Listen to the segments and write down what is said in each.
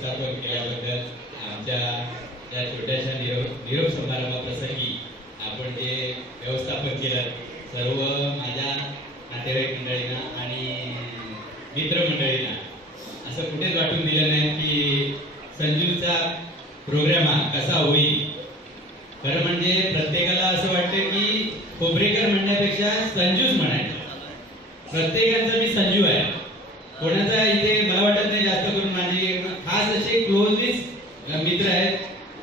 व्यवस्थापन केल्याबद्दल आमच्या या छोट्याशा निरोप निरोप समारंभाप्रसंगी आपण जे व्यवस्थापन केलं. सर्व माझ्या नातेवाईक मंडळींना आणि मित्रमंडळींना असं कुठेच वाटून दिलं नाही की संजूचा प्रोग्राम हा कसा होईल. खरं म्हणजे प्रत्येकाला असं वाटतं की खोबरेकर म्हणण्यापेक्षा संजूच म्हणायचं. प्रत्येकाचा मी संजू आहे. कोणाचा इथे मला वाटत नाही जास्त करून माझे खास असे क्लोजेस्ट मित्र आहेत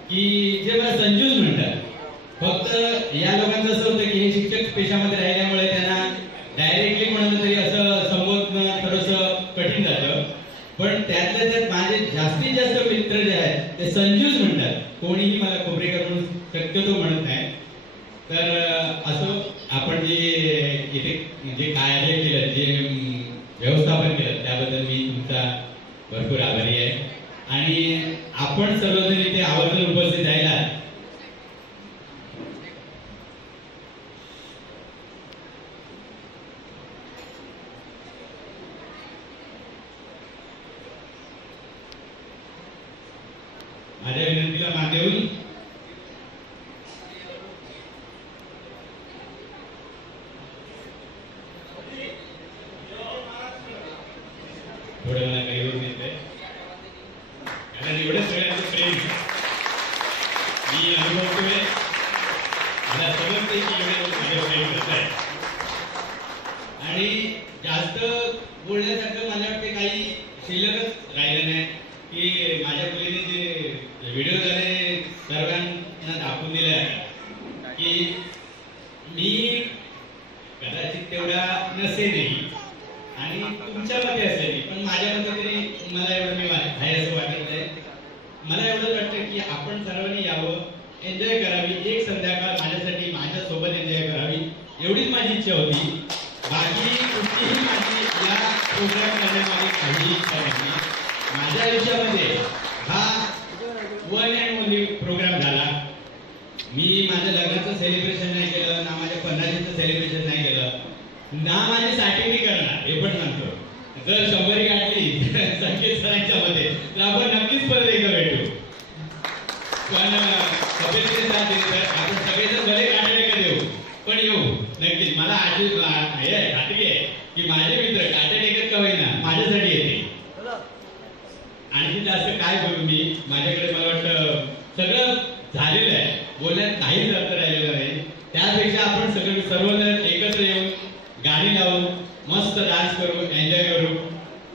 की जे मला संजूज म्हणतात. फक्त या लोकांचं असं होतं की हे शिक्षक पेशामध्ये राहिल्यामुळे त्यांना डायरेक्टली म्हणलं तरी असं संबोधन थोडंसं कठीण जातं. पण त्यातल्या त्यात माझे जास्तीत जास्त मित्र जे आहेत ते संजूज म्हणतात. कोणीही मला खोबरेकर म्हणून शक्यतो म्हणत नाही. तर असं आपण जे इथे जे कार्य केलं जे व्यवस्थापन केलं त्याबद्दल मी तुमचा भरपूर आभारी आहे. आणि आपण सर्वजण इथे आवर्जून उपस्थित राहिला. माझ्या विनंतीला मागे होईल थोडं मला काही होत येतंय कारण एवढं सगळ्यांचं प्रेम मी अनुभवतोय मला समजते की एवढे लोक माझ्यावर प्रेम करत आहेत आणि जास्त बोलण्यासारखं मला वाटते काही शिल्लकच राहिलं नाही की माझ्या मुलीने जे व्हिडिओ झाले सर्वांना दाखवून दिले आहे की मी कदाचित तेवढा नसेलही आणि तुमच्या मते असेल पण माझ्या मते तरी मला एवढं मी आहे असं वाटत आहे मला एवढं वाटतं की आपण सर्वांनी यावं एन्जॉय करावी. एक संध्याकाळ माझ्यासाठी माझ्या सोबत एन्जॉय करावी. एवढीच माझी इच्छा होती. बाकी कुठलीही माझी या प्रोग्राम करण्यामागे काही इच्छा नाही माझ्या आयुष्यामध्ये हा वन अँड ओनली प्रोग्राम झाला. मी माझ्या लग्नाचं सेलिब्रेशन नाही केलं ना माझ्या पन्नाशीचं सेलिब्रेशन नाही केलं. ना माझी साठी करणार हे पण म्हणतो जर शंभरी काढली संकेत सरांच्या मध्ये तर आपण नक्कीच परत एकदा भेटू. पण सभेचे साथ दिली तर आपण सगळेजण भले काटेले का देऊ? पण येऊ नक्कीच. मला आजी हे आहे, खात्री आहे की माझे मित्र काटे टेकत का होईना? माझ्यासाठी येते आणखी जास्त काय बोलू मी? माझ्याकडे मला वाटतं सगळं झालेलं आहे. बोलण्यात काहीच अर्थ राहिलेलं नाही. त्यापेक्षा आपण सगळे सर्वजण एकत्र येऊन गाणी लावू मस्त डान्स करू एन्जॉय करू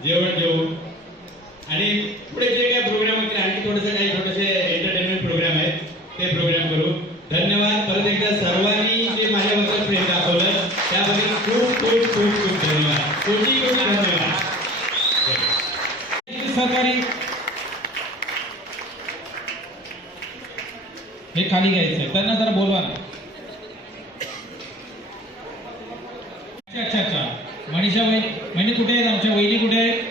जेवण जेवू आणि पुढे जे काही प्रोग्राम होतील आणखी थोडेसे काही थोडेसे एंटरटेनमेंट प्रोग्राम आहेत ते प्रोग्राम करू. धन्यवाद. परत एकदा सर्वांनी जे माझ्याबद्दल प्रेम दाखवलं त्याबद्दल खूप खूप खूप खूप धन्यवाद. कोटी कोटी धन्यवाद सहकारी. हे खाली घ्यायचं त्यांना जरा बोलवा ना. मनीषा म्हणजे कुठे आहेत आमच्या वहिनी कुठे आहेत?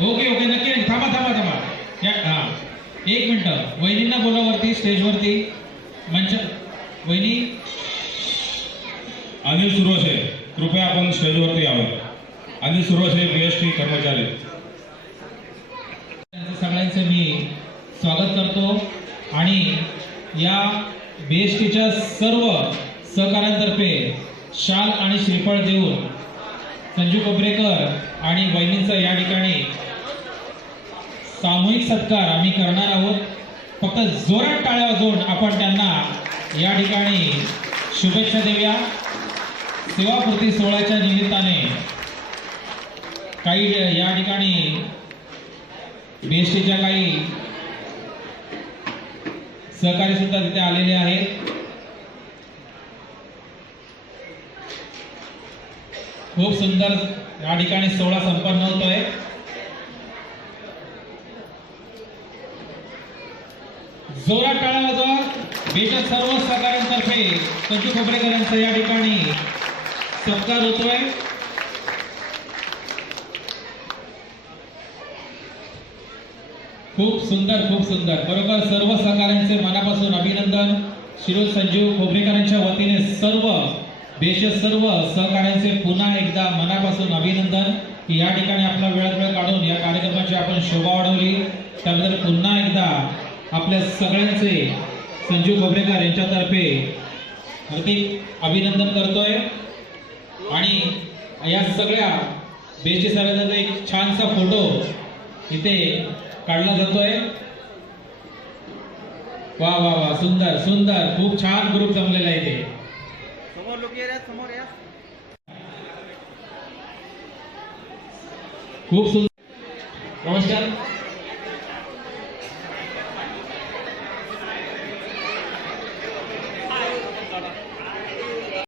ओके ओके नक्की थांबा थांबा थांबा. या हा. एक मिनटं. वहिनींना बोला वरती स्टेजवरती मंच वहिनी. अनिल सुरोशे कृपया आपण स्टेजवरती यावं. Anil Suroshe B S T कर्मचारी. सगळ्यांचं मी स्वागत करतो. आणि या बीएसटीच्या सर्व सहकाऱ्यांतर्फे शाल आणि श्रीफळ देऊन संजू कोपरेकर आणि वहिनींचा या ठिकाणी सामूहिक सत्कार आम्ही करणार आहोत. फक्त जोरात टाळ्या वाजवून आपण त्यांना या ठिकाणी शुभेच्छा देऊया. सेवापूर्ती सोहळ्याच्या निमित्ताने काही या ठिकाणी बेस्टीच्या काही सहकारी सुद्धा तिथे आलेले आहेत. खूप सुंदर या ठिकाणी सोहळा संपन्न होतोय. जोरात टाळा वाजवा बेशक सर्व सहकाऱ्यांतर्फे पंचू खोबरेकरांचा या ठिकाणी सत्कार होतोय. खूप सुंदर खूप सुंदर. बरोबर सर्व सहकाऱ्यांचे मनापासून अभिनंदन. शिरोज संजीव खोबरेकरांच्या वतीने सर्व देश सर्व सहकार्यांचे पुन्हा एकदा मनापासून अभिनंदन की या ठिकाणी आपला वेळात वेळ काढून या कार्यक्रमाची आपण शोभा वाढवली. त्याबद्दल पुन्हा एकदा आपल्या सगळ्यांचे संजीव खोबरेकर यांच्यातर्फे हार्दिक अभिनंदन करतोय. आणि या सगळ्या बेस्टी सरांचा एक छानसा फोटो इथे काढला जातोय. वा वा वा सुंदर सुंदर खूप छान ग्रुप जमलेला आहे इथे. समोर या खूप सुंदर नमस्कार